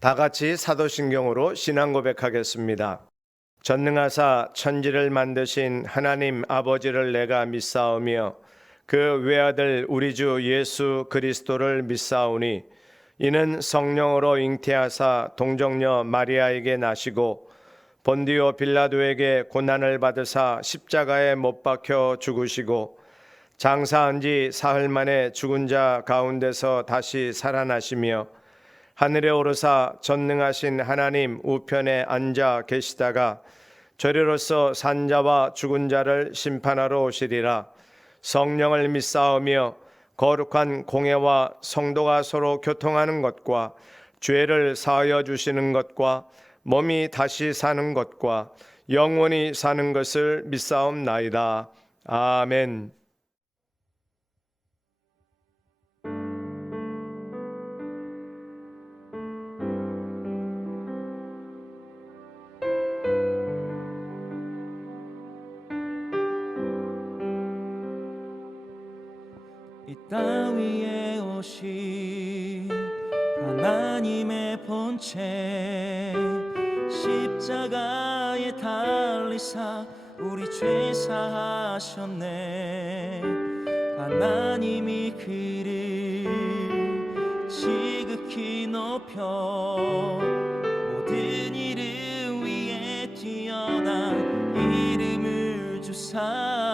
다 같이 사도신경으로 신앙 고백하겠습니다. 전능하사 천지를 만드신 하나님 아버지를 내가 믿사오며 그 외아들 우리 주 예수 그리스도를 믿사오니 이는 성령으로 잉태하사 동정녀 마리아에게 나시고 본디오 빌라도에게 고난을 받으사 십자가에 못 박혀 죽으시고 장사한 지 사흘 만에 죽은 자 가운데서 다시 살아나시며 하늘에 오르사 전능하신 하나님 우편에 앉아 계시다가 저리로서 산자와 죽은 자를 심판하러 오시리라. 성령을 믿사오며 거룩한 공회와 성도가 서로 교통하는 것과 죄를 사하여 주시는 것과 몸이 다시 사는 것과 영원히 사는 것을 믿사옵나이다. 아멘. 이 땅 위에 오신 하나님의 본체 십자가에 달리사 우리 죄 사하셨네. 하나님이 그를 지극히 높여 모든 이름 위에 뛰어난 이름을 주사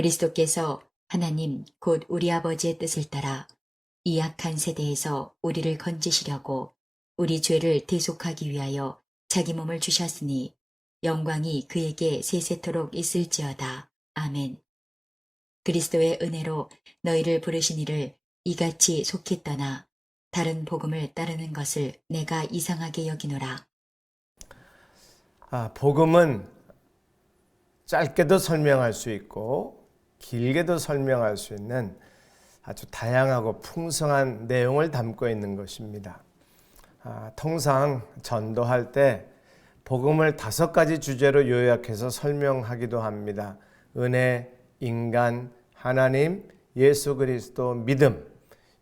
그리스도께서 하나님 곧 우리 아버지의 뜻을 따라 이 악한 세대에서 우리를 건지시려고 우리 죄를 대속하기 위하여 자기 몸을 주셨으니 영광이 그에게 세세토록 있을지어다. 아멘. 그리스도의 은혜로 너희를 부르신 이를 이같이 속히 떠나 다른 복음을 따르는 것을 내가 이상하게 여기노라. 복음은 짧게도 설명할 수 있고 길게도 설명할 수 있는 아주 다양하고 풍성한 내용을 담고 있는 것입니다. 통상 전도할 때 복음을 5가지 주제로 요약해서 설명하기도 합니다. 은혜, 인간, 하나님, 예수 그리스도, 믿음,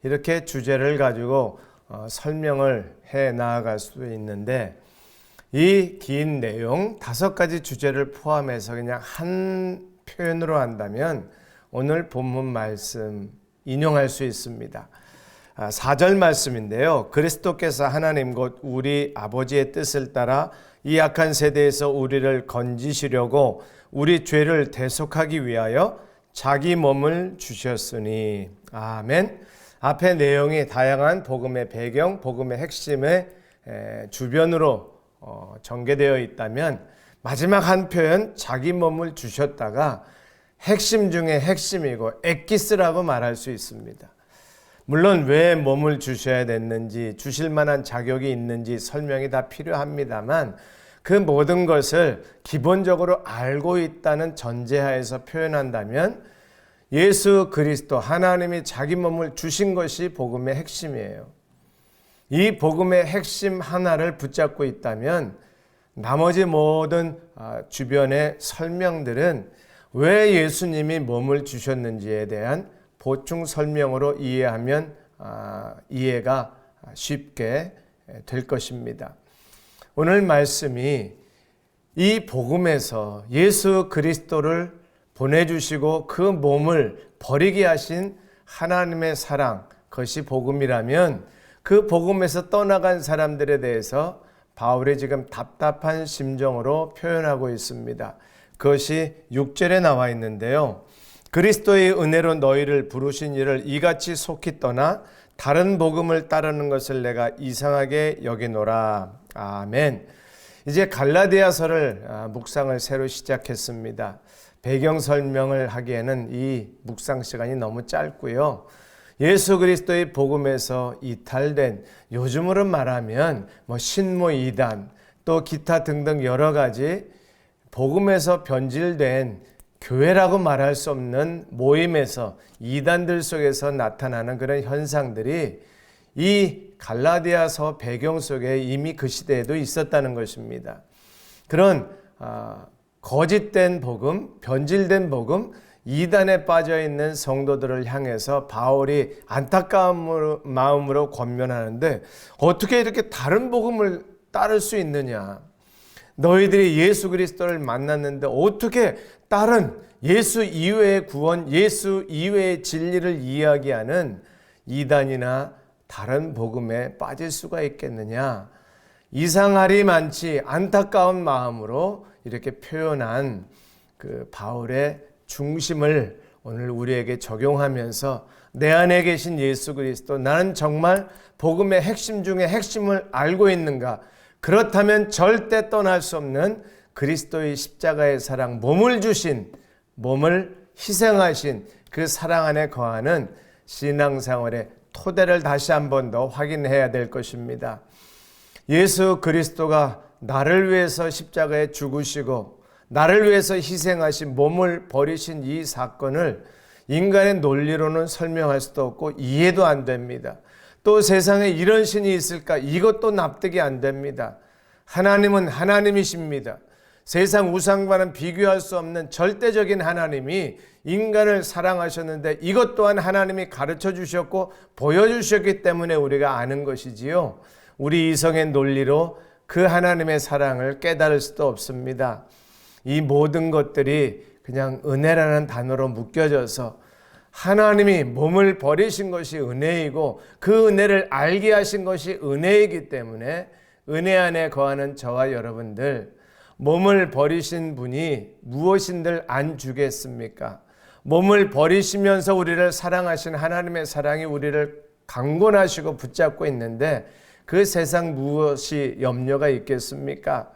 이렇게 주제를 가지고 설명을 해 나아갈 수도 있는데, 이 긴 내용 5가지 주제를 포함해서 그냥 한 표현으로 한다면 오늘 본문 말씀 인용할 수 있습니다. 4절 말씀인데요. 그리스도께서 하나님 곧 우리 아버지의 뜻을 따라 이 악한 세대에서 우리를 건지시려고 우리 죄를 대속하기 위하여 자기 몸을 주셨으니. 아멘. 앞에 내용이 다양한 복음의 배경, 복음의 핵심의 주변으로 전개되어 있다면 마지막 한 표현 자기 몸을 주셨다가 핵심 중에 핵심이고 엑기스라고 말할 수 있습니다. 물론 왜 몸을 주셔야 됐는지, 주실 만한 자격이 있는지 설명이 다 필요합니다만 그 모든 것을 기본적으로 알고 있다는 전제하에서 표현한다면 예수 그리스도 하나님이 자기 몸을 주신 것이 복음의 핵심이에요. 이 복음의 핵심 하나를 붙잡고 있다면 나머지 모든 주변의 설명들은 왜 예수님이 몸을 주셨는지에 대한 보충 설명으로 이해하면 이해가 쉽게 될 것입니다. 오늘 말씀이 이 복음에서 예수 그리스도를 보내주시고 그 몸을 버리게 하신 하나님의 사랑, 그것이 복음이라면 그 복음에서 떠나간 사람들에 대해서 바울이 지금 답답한 심정으로 표현하고 있습니다. 그것이 6절에 나와 있는데요. 그리스도의 은혜로 너희를 부르신 이를 이같이 속히 떠나 다른 복음을 따르는 것을 내가 이상하게 여기노라. 아멘. 이제 갈라디아서를 묵상을 새로 시작했습니다. 배경 설명을 하기에는 이 묵상 시간이 너무 짧고요. 예수 그리스도의 복음에서 이탈된, 요즘으로 말하면 신모 이단, 또 기타 등등 여러 가지 복음에서 변질된 교회라고 말할 수 없는 모임에서 이단들 속에서 나타나는 그런 현상들이 이 갈라디아서 배경 속에 이미 그 시대에도 있었다는 것입니다. 그런 거짓된 복음, 변질된 복음, 이단에 빠져 있는 성도들을 향해서 바울이 안타까운 마음으로 권면하는데 어떻게 이렇게 다른 복음을 따를 수 있느냐? 너희들이 예수 그리스도를 만났는데 어떻게 다른 예수 이외의 구원, 예수 이외의 진리를 이야기하는 이단이나 다른 복음에 빠질 수가 있겠느냐? 이상하리 많지 안타까운 마음으로 이렇게 표현한 그 바울의 중심을 오늘 우리에게 적용하면서 내 안에 계신 예수 그리스도, 나는 정말 복음의 핵심 중에 핵심을 알고 있는가? 그렇다면 절대 떠날 수 없는 그리스도의 십자가의 사랑, 몸을 주신, 몸을 희생하신 그 사랑 안에 거하는 신앙생활의 토대를 다시 한 번 더 확인해야 될 것입니다. 예수 그리스도가 나를 위해서 십자가에 죽으시고 나를 위해서 희생하신, 몸을 버리신 이 사건을 인간의 논리로는 설명할 수도 없고 이해도 안 됩니다. 또 세상에 이런 신이 있을까? 이것도 납득이 안 됩니다. 하나님은 하나님이십니다. 세상 우상과는 비교할 수 없는 절대적인 하나님이 인간을 사랑하셨는데 이것 또한 하나님이 가르쳐 주셨고 보여주셨기 때문에 우리가 아는 것이지요. 우리 이성의 논리로 그 하나님의 사랑을 깨달을 수도 없습니다. 이 모든 것들이 그냥 은혜라는 단어로 묶여져서 하나님이 몸을 버리신 것이 은혜이고 그 은혜를 알게 하신 것이 은혜이기 때문에 은혜 안에 거하는 저와 여러분들, 몸을 버리신 분이 무엇인들 안 주겠습니까? 몸을 버리시면서 우리를 사랑하신 하나님의 사랑이 우리를 강권하시고 붙잡고 있는데 그 세상 무엇이 염려가 있겠습니까?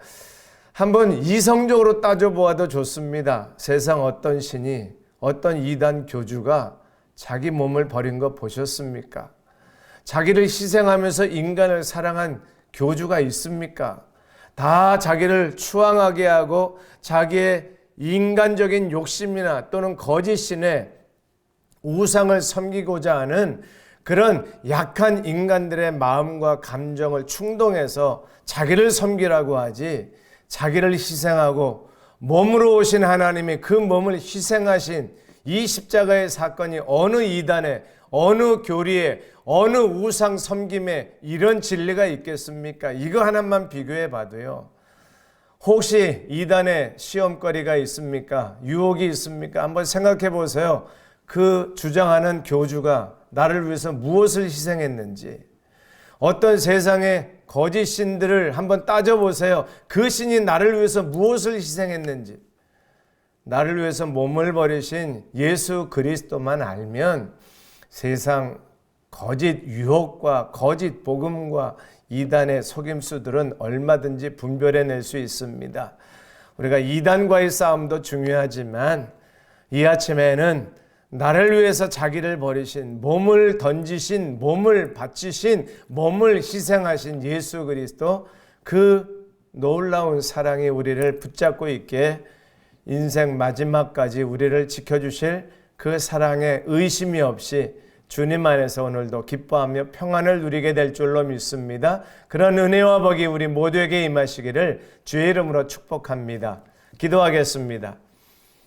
한번 이성적으로 따져보아도 좋습니다. 세상 어떤 신이, 어떤 이단 교주가 자기 몸을 버린 거 보셨습니까? 자기를 희생하면서 인간을 사랑한 교주가 있습니까? 다 자기를 추앙하게 하고 자기의 인간적인 욕심이나 또는 거짓 신의 우상을 섬기고자 하는 그런 약한 인간들의 마음과 감정을 충동해서 자기를 섬기라고 하지, 자기를 희생하고 몸으로 오신 하나님이 그 몸을 희생하신 이 십자가의 사건이 어느 이단에, 어느 교리에, 어느 우상 섬김에 이런 진리가 있겠습니까? 이거 하나만 비교해 봐도요. 혹시 이단에 시험거리가 있습니까? 유혹이 있습니까? 한번 생각해 보세요. 그 주장하는 교주가 나를 위해서 무엇을 희생했는지, 어떤 세상의 거짓 신들을 한번 따져보세요. 그 신이 나를 위해서 무엇을 희생했는지, 나를 위해서 몸을 버리신 예수 그리스도만 알면 세상 거짓 유혹과 거짓 복음과 이단의 속임수들은 얼마든지 분별해낼 수 있습니다. 우리가 이단과의 싸움도 중요하지만 이 아침에는 나를 위해서 자기를 버리신, 몸을 던지신, 몸을 바치신, 몸을 희생하신 예수 그리스도, 그 놀라운 사랑이 우리를 붙잡고 있게 인생 마지막까지 우리를 지켜주실 그 사랑에 의심이 없이 주님 안에서 오늘도 기뻐하며 평안을 누리게 될 줄로 믿습니다. 그런 은혜와 복이 우리 모두에게 임하시기를 주의 이름으로 축복합니다. 기도하겠습니다.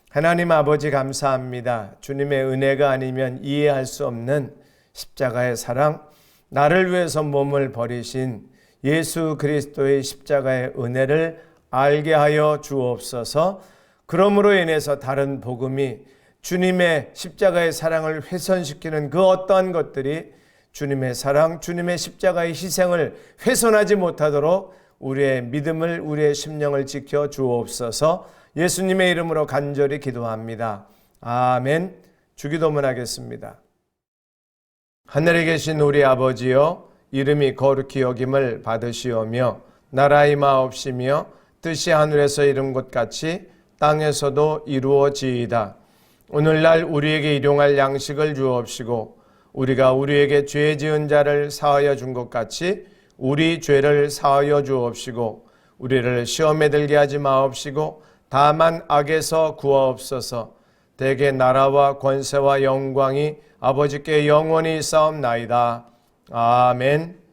하나님 아버지 감사합니다. 주님의 은혜가 아니면 이해할 수 없는 십자가의 사랑, 나를 위해서 몸을 버리신 예수 그리스도의 십자가의 은혜를 알게 하여 주옵소서. 그러므로 인해서 다른 복음이 주님의 십자가의 사랑을 훼손시키는 그 어떠한 것들이 주님의 사랑, 주님의 십자가의 희생을 훼손하지 못하도록 우리의 믿음을, 우리의 심령을 지켜 주옵소서. 예수님의 이름으로 간절히 기도합니다. 아멘. 주기도문 하겠습니다. 하늘에 계신 우리 아버지여, 이름이 거룩히 여김을 받으시오며 나라의 마옵시며 뜻이 하늘에서 이룬 것 같이 땅에서도 이루어지이다. 오늘날 우리에게 일용할 양식을 주옵시고 우리가 우리에게 죄 지은 자를 사하여 준 것 같이 우리 죄를 사하여 주옵시고 우리를 시험에 들게 하지 마옵시고 다만 악에서 구하옵소서. 대개 나라와 권세와 영광이 아버지께 영원히 있사옵나이다. 아멘.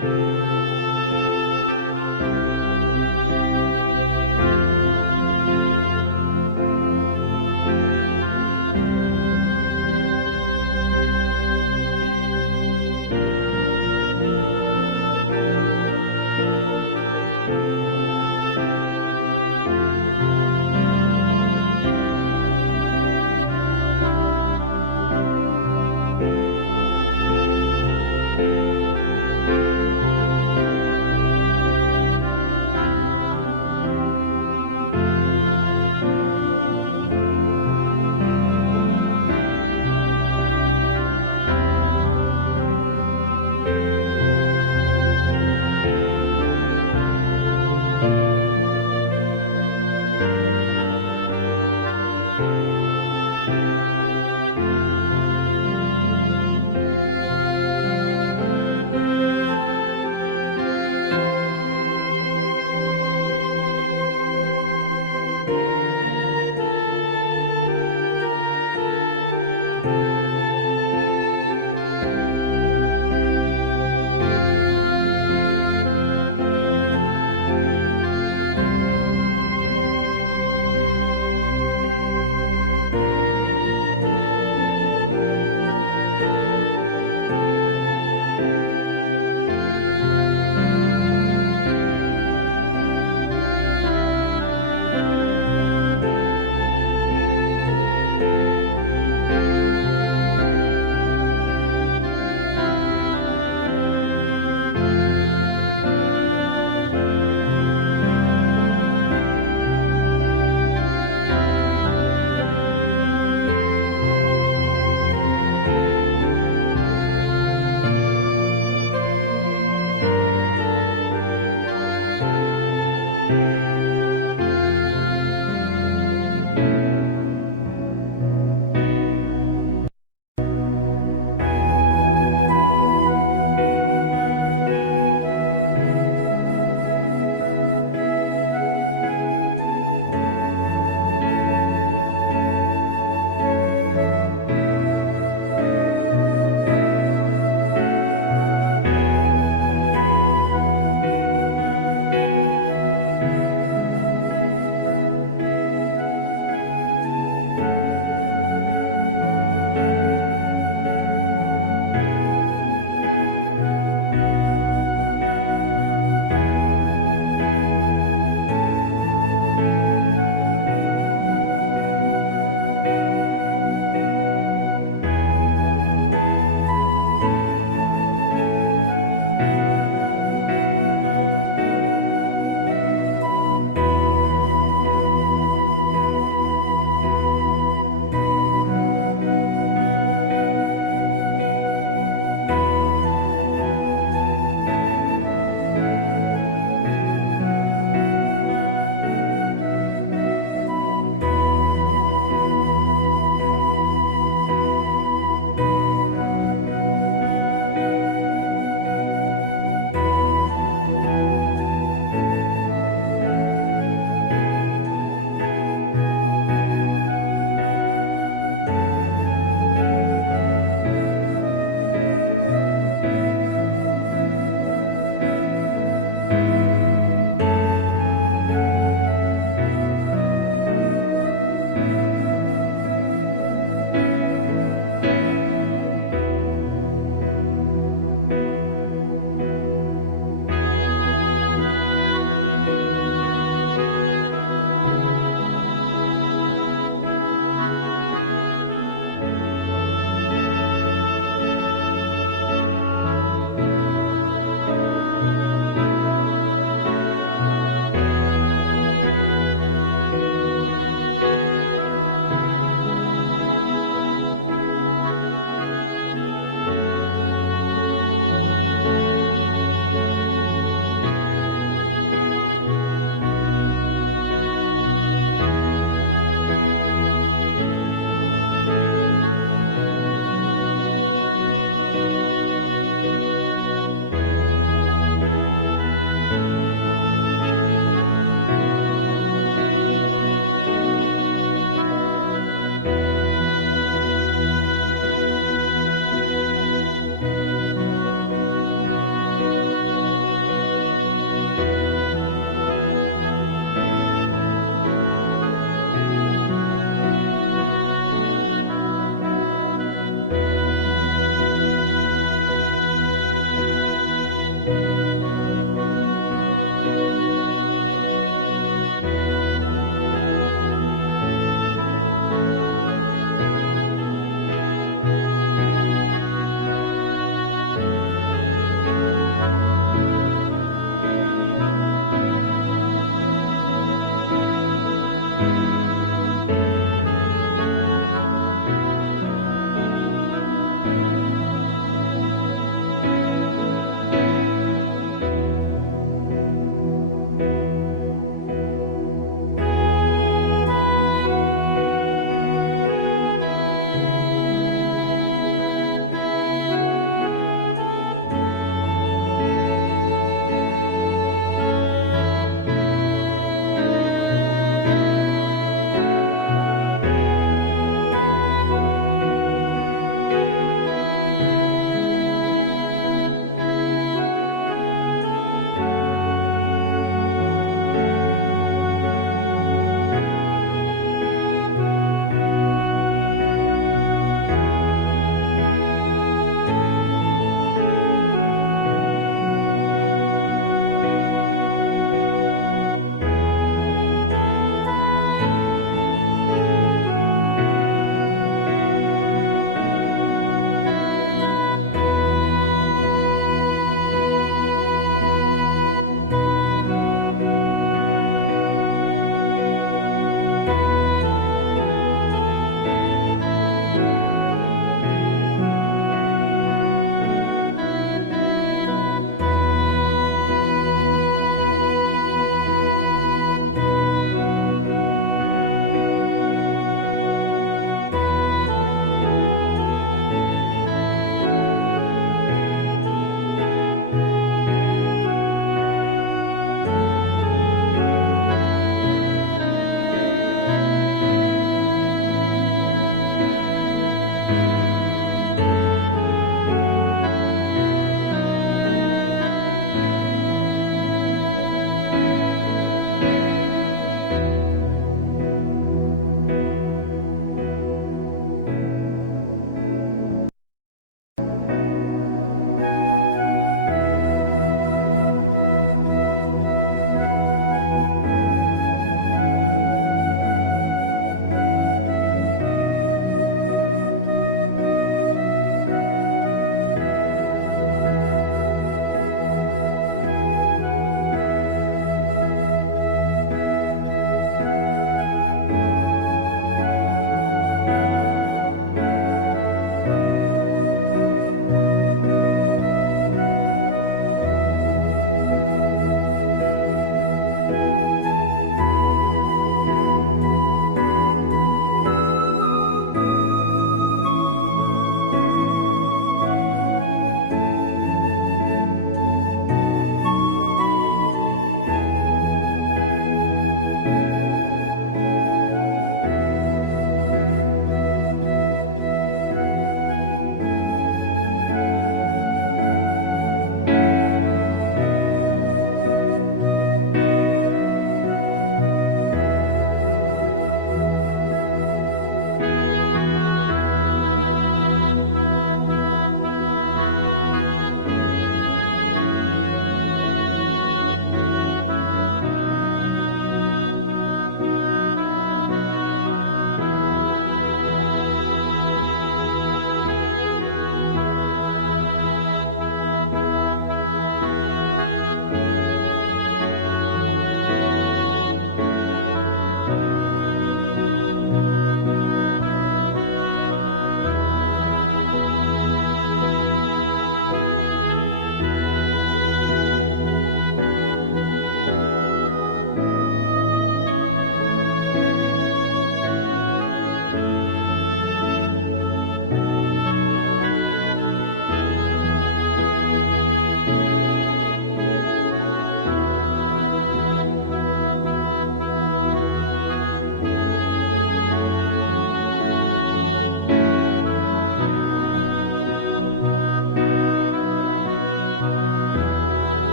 주